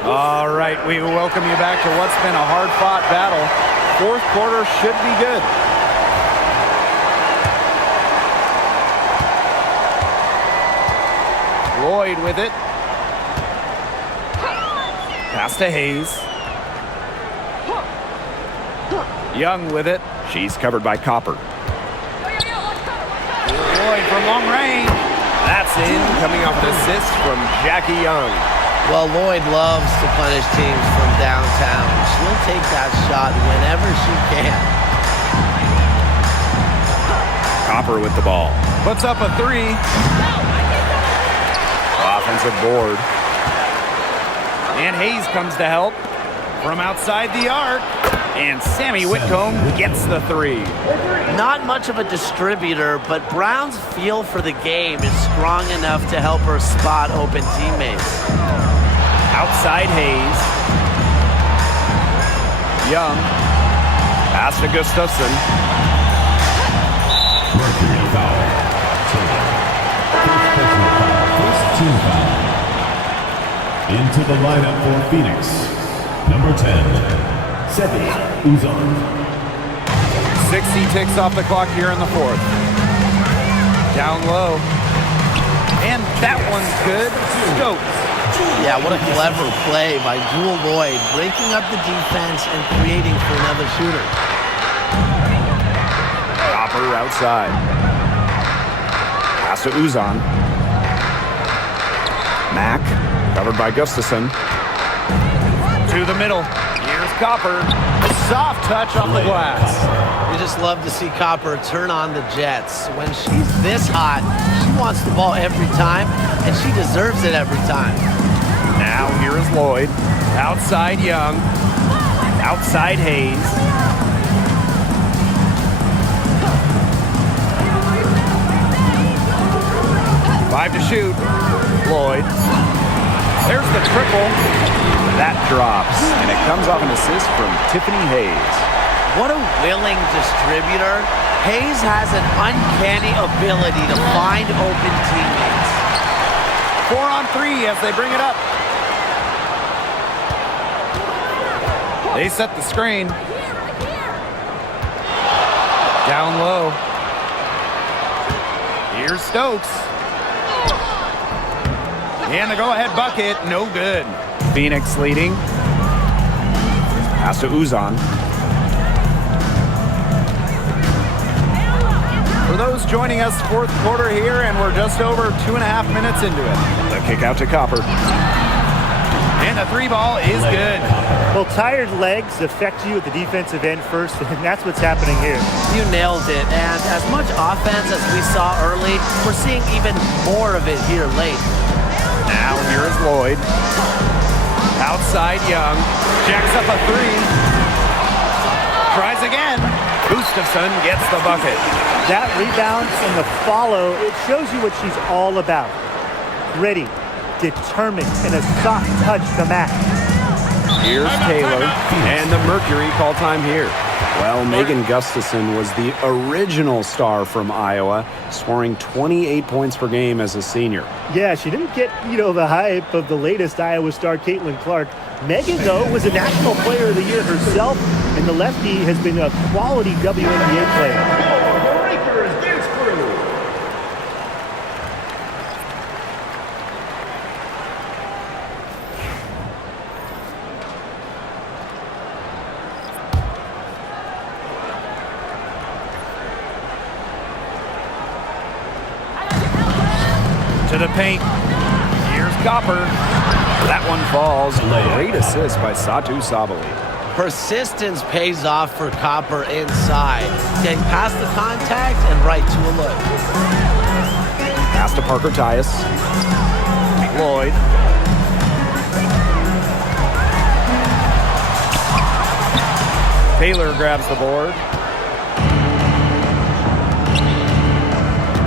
All right, we welcome you back to what's been a hard-fought battle. Fourth quarter should be good. Lloyd with it. Pass to Hayes. Young with it. She's covered by Copper. Lloyd from long range. That's in, coming off an assist from Jackie Young. Well, Lloyd loves to punish teams from downtown. She'll take that shot whenever she can. Copper with the ball. Puts up a 3. Offensive board. And Hayes comes to help from outside the arc. And Sammy Whitcomb gets the 3. Not much of a distributor, but Brown's feel for the game is strong enough to help her spot open teammates. Outside Hayes. Young. Pass to Gustafson. Mercury foul. First team foul. Into the lineup for Phoenix. Number 10, Sebi Uzan. 60 ticks off the clock here in the fourth. Down low. And that one's good. Stokes. Yeah, what a clever play by Jewel Lloyd, breaking up the defense and creating for another shooter. Copper outside. Pass to Uzan. Mack, covered by Gustafson. To the middle. Here's Copper. Soft touch off the glass. We just love to see Copper turn on the Jets. When she's this hot, she wants the ball every time, and she deserves it every time. Now here is Lloyd. Outside Young. Outside Hayes. Five to shoot. Lloyd. There's the triple. That drops, and it comes off an assist from Tiffany Hayes. What a willing distributor. Hayes has an uncanny ability to find open teammates. 4 on 3 as they bring it up. They set the screen. Down low. Here's Stokes. And the go-ahead bucket, no good. Phoenix leading. Pass to Uzan. For those joining us, fourth quarter here, and we're just over 2.5 minutes into it. The kick out to Copper. And the three ball is good. Well, tired legs affect you at the defensive end first, and that's what's happening here. You nailed it. And as much offense as we saw early, we're seeing even more of it here late. Now here is Lloyd. Outside Young. Jacks up a three. Tries again. Gustafson gets the bucket. That rebound and the follow, it shows you what she's all about. Gritty, determined, and a soft touch to match. Here's Taylor, and the Mercury call time here. Well, Megan Gustafson was the original star from Iowa, scoring 28 points per game as a senior. Yeah, she didn't get, the hype of the latest Iowa star, Caitlin Clark. Megan, though, was a National Player of the Year herself, and the lefty has been a quality WNBA player. To the paint. Here's Copper. That one falls. Great assist by Satu Sabali. Persistence pays off for Copper inside. Getting past the contact and right to a look. Pass to Parker Tyus. Lloyd. Taylor grabs the board.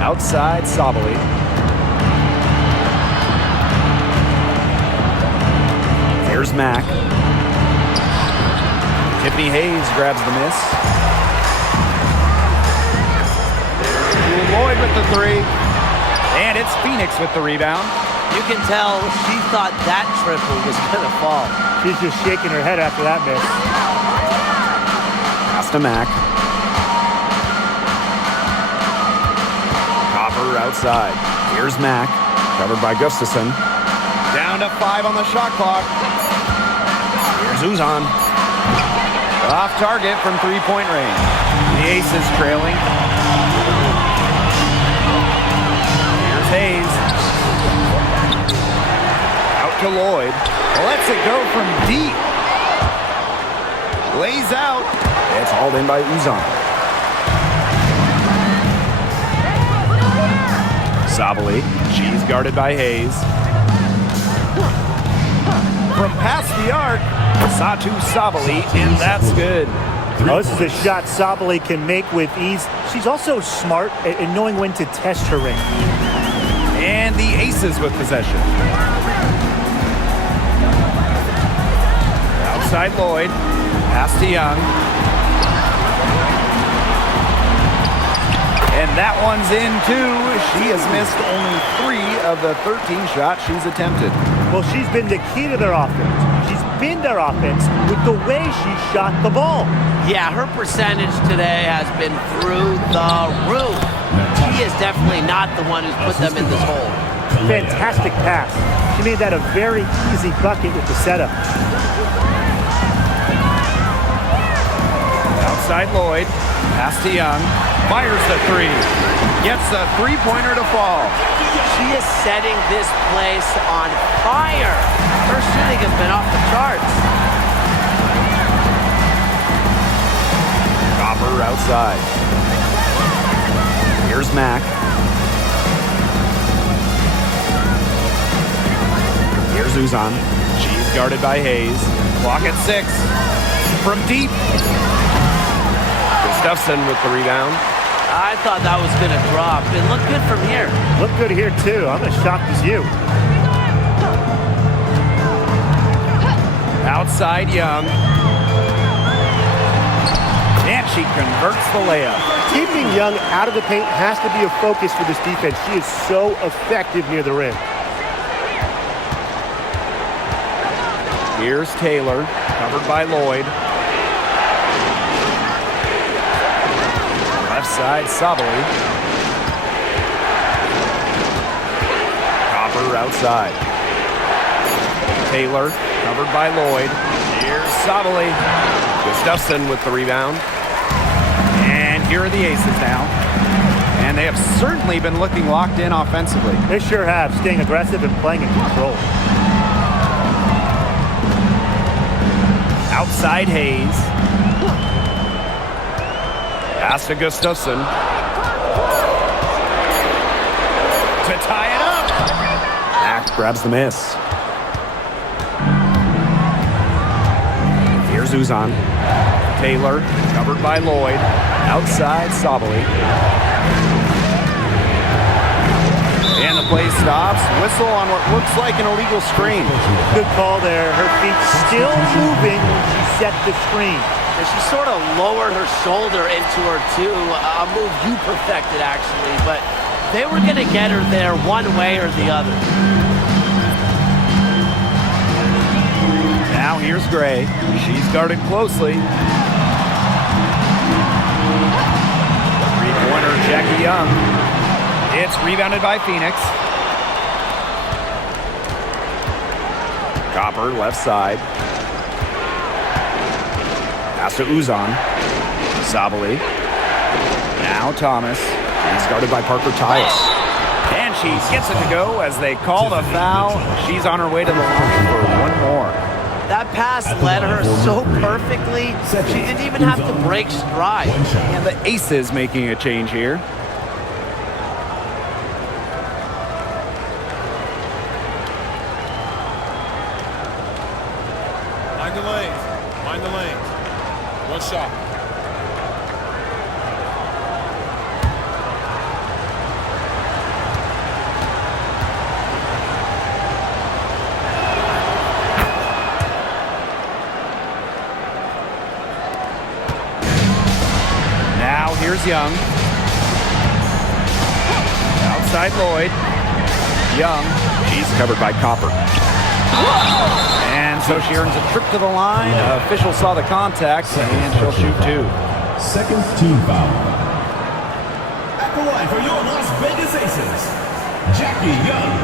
Outside Sabali. Here's Mack. Tiffany Hayes grabs the miss. Lloyd with the three. And it's Phoenix with the rebound. You can tell she thought that triple was going to fall. She's just shaking her head after that miss. Pass to Mack. Copper outside. Here's Mack, covered by Gustafson. Down to 5 on the shot clock. Here's Uzan. Off target from three-point range. The Aces trailing. Here's Hayes. Out to Lloyd. Lets it go from deep. Lays out. It's hauled in by Uzan. Sabali. She's guarded by Hayes. From past the arc. Satu Sabali, and that's good. Oh, this is a shot Sabali can make with ease. She's also smart at knowing when to test her range. And the Aces with possession. Outside Lloyd. Pass to Young. And that one's in too. She has missed only 3 of the 13 shots she's attempted. Well, she's been the key to their offense. She's been their offense with the way she shot the ball. Yeah, her percentage today has been through the roof. She is definitely not the one who's put them in this hole. Fantastic pass. She made that a very easy bucket with the setup. Outside Lloyd. Pass to Young. Fires the three. Gets the three-pointer to fall. She is setting this place on fire. Her shooting has been off the charts. Copper outside. Here's Mack. Here's Uzan. She's guarded by Hayes. Clock at 6. From deep. Gustafson with the rebound. I thought that was going to drop. It looked good from here. Looked good here, too. I'm as shocked as you. Outside Young. And she converts the layup. Keeping Young out of the paint has to be a focus for this defense. She is so effective near the rim. Here's Taylor, covered by Lloyd. Left side, Sabali. Copper outside. Taylor, covered by Lloyd. Here's Sabali. Gustafson with the rebound. And here are the Aces now. And they have certainly been looking locked in offensively. They sure have, staying aggressive and playing in control. Outside Hayes. Pass to Gustafson. To tie it up. Max grabs the miss. Here's Uzan. Taylor, covered by Lloyd. Outside Sabali. And the play stops. Whistle on what looks like an illegal screen. Good call there. Her feet still moving when she set the screen. And she sort of lowered her shoulder into her too. A move you perfected, actually. But they were going to get her there one way or the other. Now here's Gray. She's guarded closely. Three-pointer, Jackie Young. It's rebounded by Phoenix. Copper, left side. Pass to Uzan. Sabali. Now Thomas. He's guarded by Parker Tyus. And she gets it to go as they call a foul. She's on her way to the line for one more. That pass led her so perfectly, she didn't even have to break stride. And the Aces making a change here. Mind the lanes. Mind the lanes. One shot. Now here's Young. Outside Lloyd. Young. She's covered by Copper. And so she earns a trip to the line. Official saw the contact, and she'll shoot two. Second team foul. At the line for your Las Vegas Aces, Jackie Young.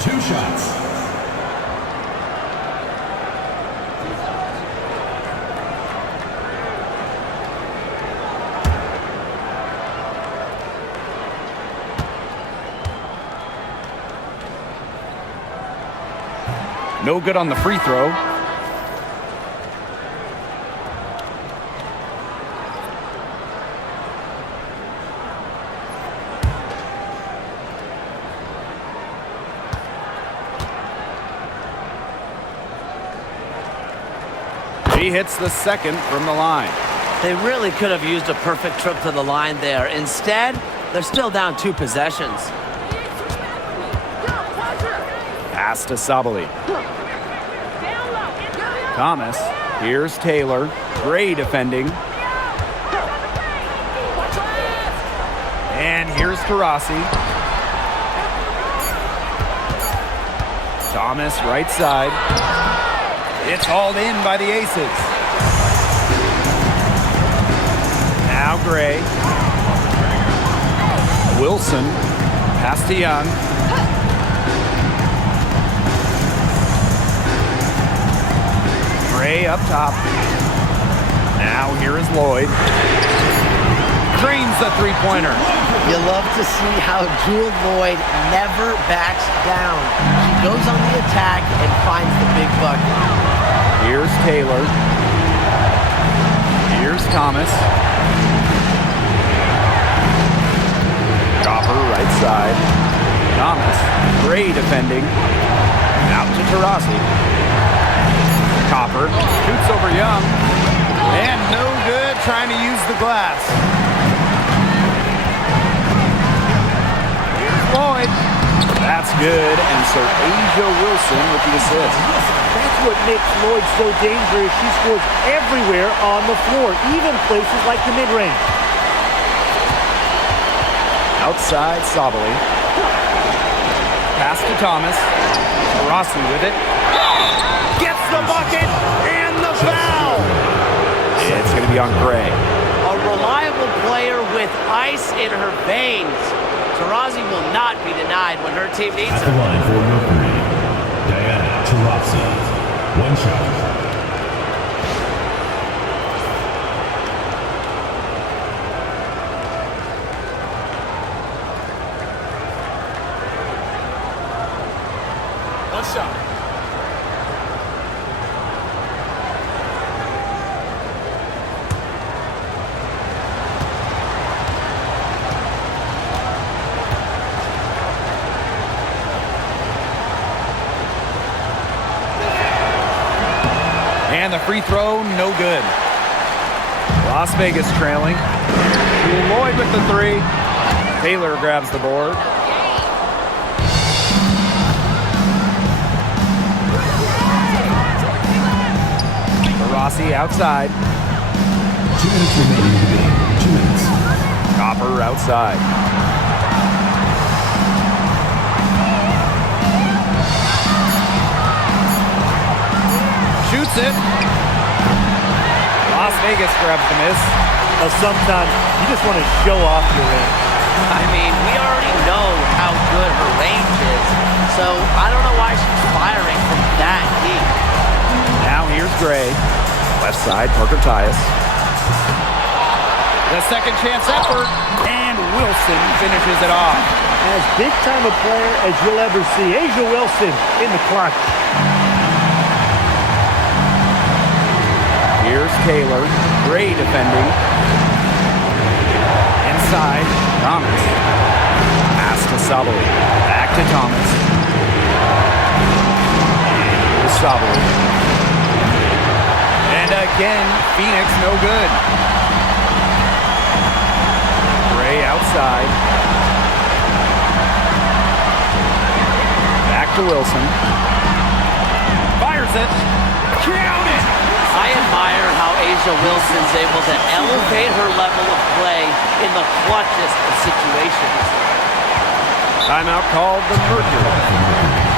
2 shots. No good on the free throw. She hits the second from the line. They really could have used a perfect trip to the line there. Instead, they're still down 2 possessions. Pass to Sabali. Thomas. Here's Taylor. Gray defending. And here's Taurasi. Thomas, right side. It's hauled in by the Aces. Now Gray. Wilson. Pass to Young. Gray up top. Now here is Lloyd. Drains the three-pointer. You love to see how Jewel Lloyd never backs down. She goes on the attack and finds the big bucket. Here's Taylor. Here's Thomas. Copper, right side. Thomas. Gray defending. Out to Taurasi. Copper shoots over Young. And no good, trying to use the glass. Here's Lloyd. That's good, and so Asia Wilson with the assist. That's what makes Lloyd so dangerous. She scores everywhere on the floor, even places like the mid-range. Outside Sabali. Pass to Thomas. Rossi with it. Gets the bucket and the foul. It's going to be on Gray. A reliable play with ice in her veins. Taurasi will not be denied when her team needs At the her. line for Mercury, Taurasi. One shot. One shot. And the free throw, no good. Las Vegas trailing. Lloyd with the three. Taylor grabs the board. Rossi outside. 2 minutes remaining in the game. 2 minutes. Copper outside. Shoots it. Las Vegas grabs the miss. Sometimes you just want to show off your range. I mean, we already know how good her range is, so I don't know why she's firing from that deep. Now here's Gray. Left side, Parker Tyus. The second chance effort, and Wilson finishes it off. As big time a player as you'll ever see. Asia Wilson in the clutch. Here's Taylor. Gray defending. Inside, Thomas. Pass to Sabali. Back to Thomas. And Sabali. And again, Phoenix no good. Gray outside. Back to Wilson. Fires it. Count it! I admire how Asia Wilson's able to elevate her level of play in the clutchest of situations. Timeout called the Mercury.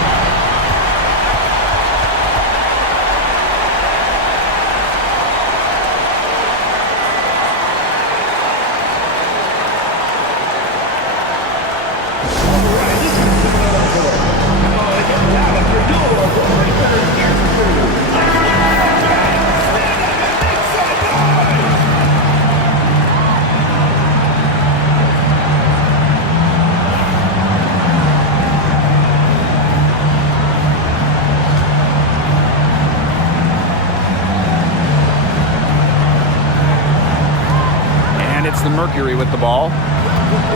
It's the Mercury with the ball.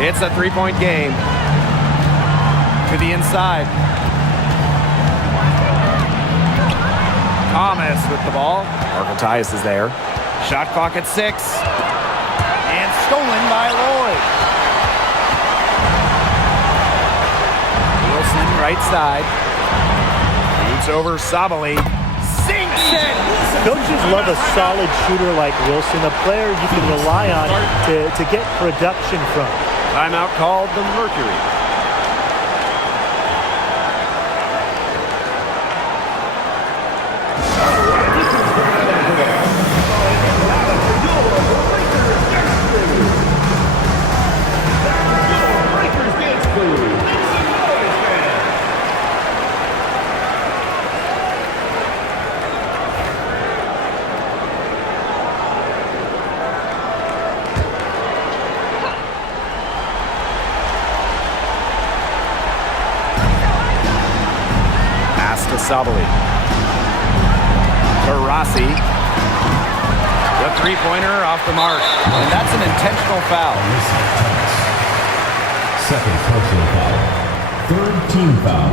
It's a three-point game. To the inside. Thomas with the ball. Marvel Tyus is there. Shot clock at 6. And stolen by Lloyd. Wilson right side. Shoots over Sabali. Sinks it! Coaches love a solid shooter like Wilson, a player you can rely on to get production from. Timeout called the Mercury. Sabali. Taurasi. The three-pointer off the mark. And that's an intentional foul. Second personal foul. Third team foul.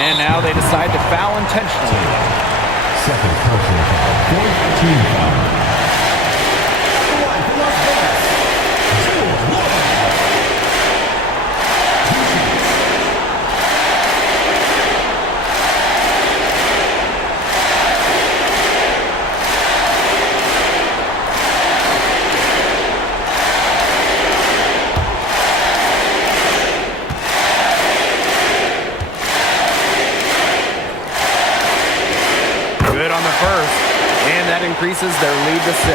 And now they decide to foul intentionally. Second personal foul. Fourth team foul. Good on the first, and that increases their lead to 6.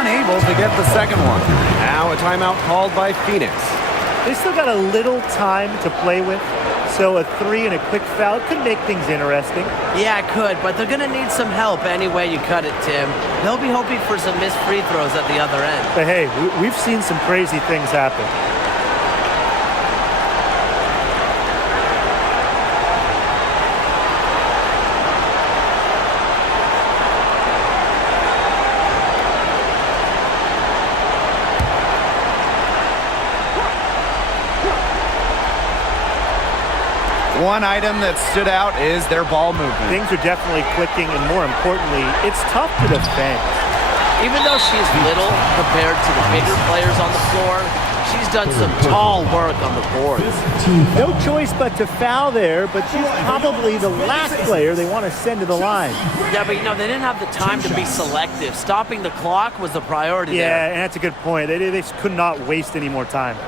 Unable to get the second one. Now a timeout called by Phoenix. They still got a little time to play with, so a 3 and a quick foul could make things interesting. Yeah, it could, but they're going to need some help any way you cut it, Tim. They'll be hoping for some missed free throws at the other end. But hey, we've seen some crazy things happen. One item that stood out is their ball movement. Things are definitely clicking, and more importantly, it's tough to defend. Even though she's little compared to the bigger players on the floor, she's done some tall work on the board. No choice but to foul there, but she's probably the last player they want to send to the line. Yeah, but they didn't have the time to be selective. Stopping the clock was the priority there. Yeah, and that's a good point. They just could not waste any more time.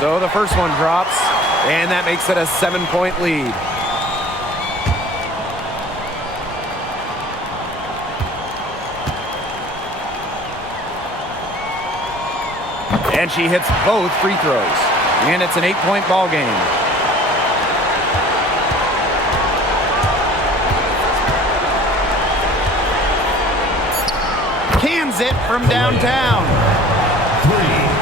So the first one drops, and that makes it a 7-point lead. And she hits both free throws, and it's an 8-point ball game. Cans it from downtown. 3.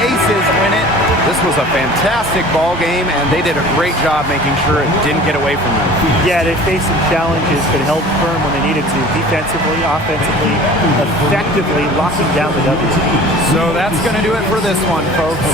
Aces win it. This was a fantastic ball game, and they did a great job making sure it didn't get away from them. Yeah, they faced some challenges, but held firm when they needed to. Defensively, offensively, effectively locking down the W. So that's going to do it for this one, folks.